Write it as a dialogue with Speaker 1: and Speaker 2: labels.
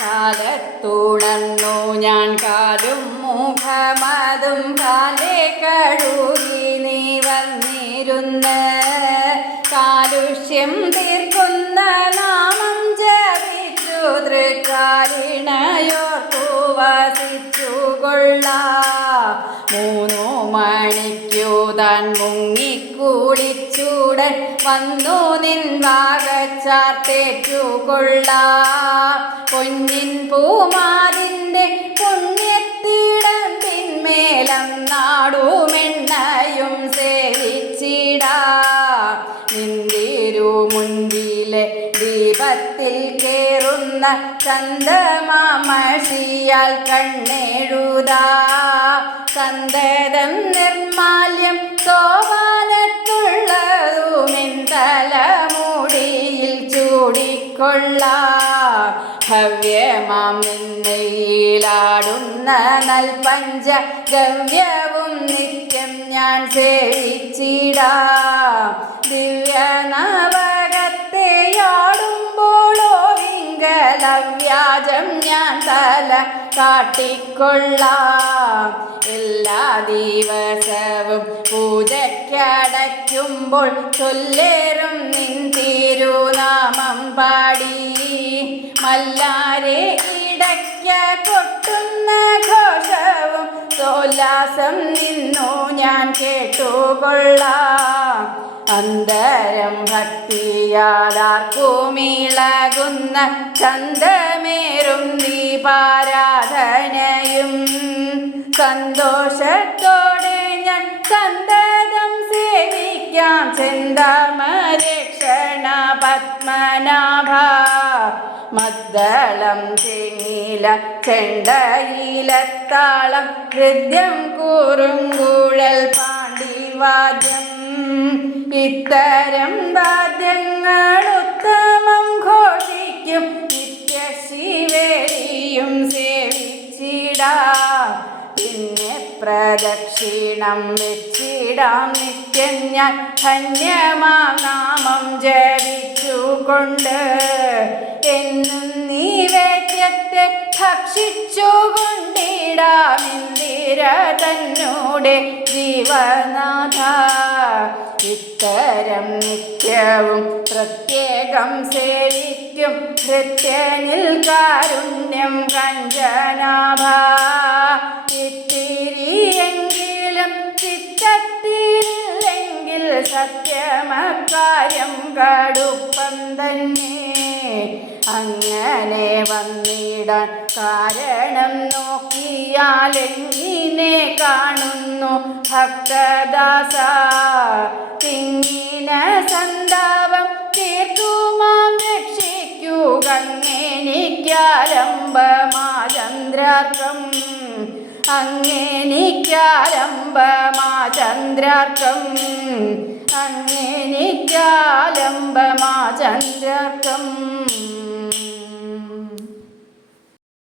Speaker 1: കാലത്തുണർന്നു ഞാൻ കാലും മുഖമതും കാലേ കഴുകി നീ വന്നിരുന്ന്. കാലുഷ്യം തീർക്കുന്ന നാമം ജപിച്ചു തൃക്കാലിണയോർത്തു വസിച്ചു കൊള്ളാം മൂന്നു മണിക്കു താൻ മുങ്ങിക്കുളിച്ചൂടൻ വന്നു നിൻ വാഗച്ചാർത്തേറ്റു കൊള്ള പൊന്നിൻ പൂമാതിന്റെ പുണ്യത്തിടം പിന്മേലം നാടുമെണ്ണയും സേവിച്ചിടാ. നിന്തിരു മുൻപിലെ ദീപത്തിൽ കേറുന്ന ചന്ദമാമഷിയാൽ കണ്ണെഴുതാ. സന്തതം നിർമാല്യം സോപാനത്തുള്ളതുമെൻ തലമുടിയിൽ ചൂടിക്കൊള്ളാം. ഭവ്യമാം നൽപഞ്ച ഗവ്യവും നിത്യം ഞാൻ സേവിച്ചിടാം. കാട്ടിക്കൊള്ള കാട്ടിക്കൊള്ളാം. എല്ലാ ദിവസവും പൂജയ്ക്കടയ്ക്കുമ്പോൾ ചൊല്ലേറും നിൻ തിരുനാമം പാടി. മല്ലാരെ ഇടയ്ക്ക കൊട്ടുന്ന ഘോഷവും തോല്ലാസം നിന്നു ഞാൻ കേട്ടുകൊള്ളാം. അന്തരം ഭക്തിയാലാർക്കുമിളകുന്ന ചന്തമേറും ദീപാരാധനയും സന്തോഷത്തോടെ ഞാൻ സന്തതം സേവിക്കാം. ചിന്താമരക്ഷണ പത്മനാഭ. മദ്ദളം ചെങ്ങില ചെണ്ടയിലത്താളം ഹൃദ്യം കൂറും കൂഴൽ പാണ്ടിവാദ്യം ഇത്തരം വാദ്യങ്ങൾ ഉത്തമം ഘോഷിക്കും നിത്യശിവേരിയും സേവിച്ചിടാം. പിന്നെ പ്രദക്ഷിണം വെച്ചിടാം. നിത്യം ഞാൻ ധന്യമാ നാമം ജപിച്ചുകൊണ്ട് എന്നും നീവേദ്യത്തെ ഭക്ഷിച്ചുകൊണ്ടിടാം. ഇന്ദിര തന്നോടെ ജീവനാഥ ഇത്തരം നിത്യവും പ്രത്യേകം സേവിക്കും ഹൃത്യനിൽ കാരുണ്യം കഞ്ചനാഭ. ഇത്തിരിയെങ്കിലും ചിത്തത്തില്ലെങ്കിൽ സത്യമക്കാര്യം കടുപ്പം തന്നെ. അങ്ങനെ വന്നിടാൻ കാരണം നോക്കിയാൽ എങ്ങിനെ കാണുന്നു ഭക്തദാസ. തിങ്ങിന സന്താപം തീർക്കുമാം രക്ഷിക്കൂ. അങ്ങേനിക്കാലംബമാചന്ദ്രാക്കം അങ്ങേനിക്കാലംബമാചന്ദ്രാക്കം അങ്ങേനിക്കാലംബമാചന്ദ്രാക്കം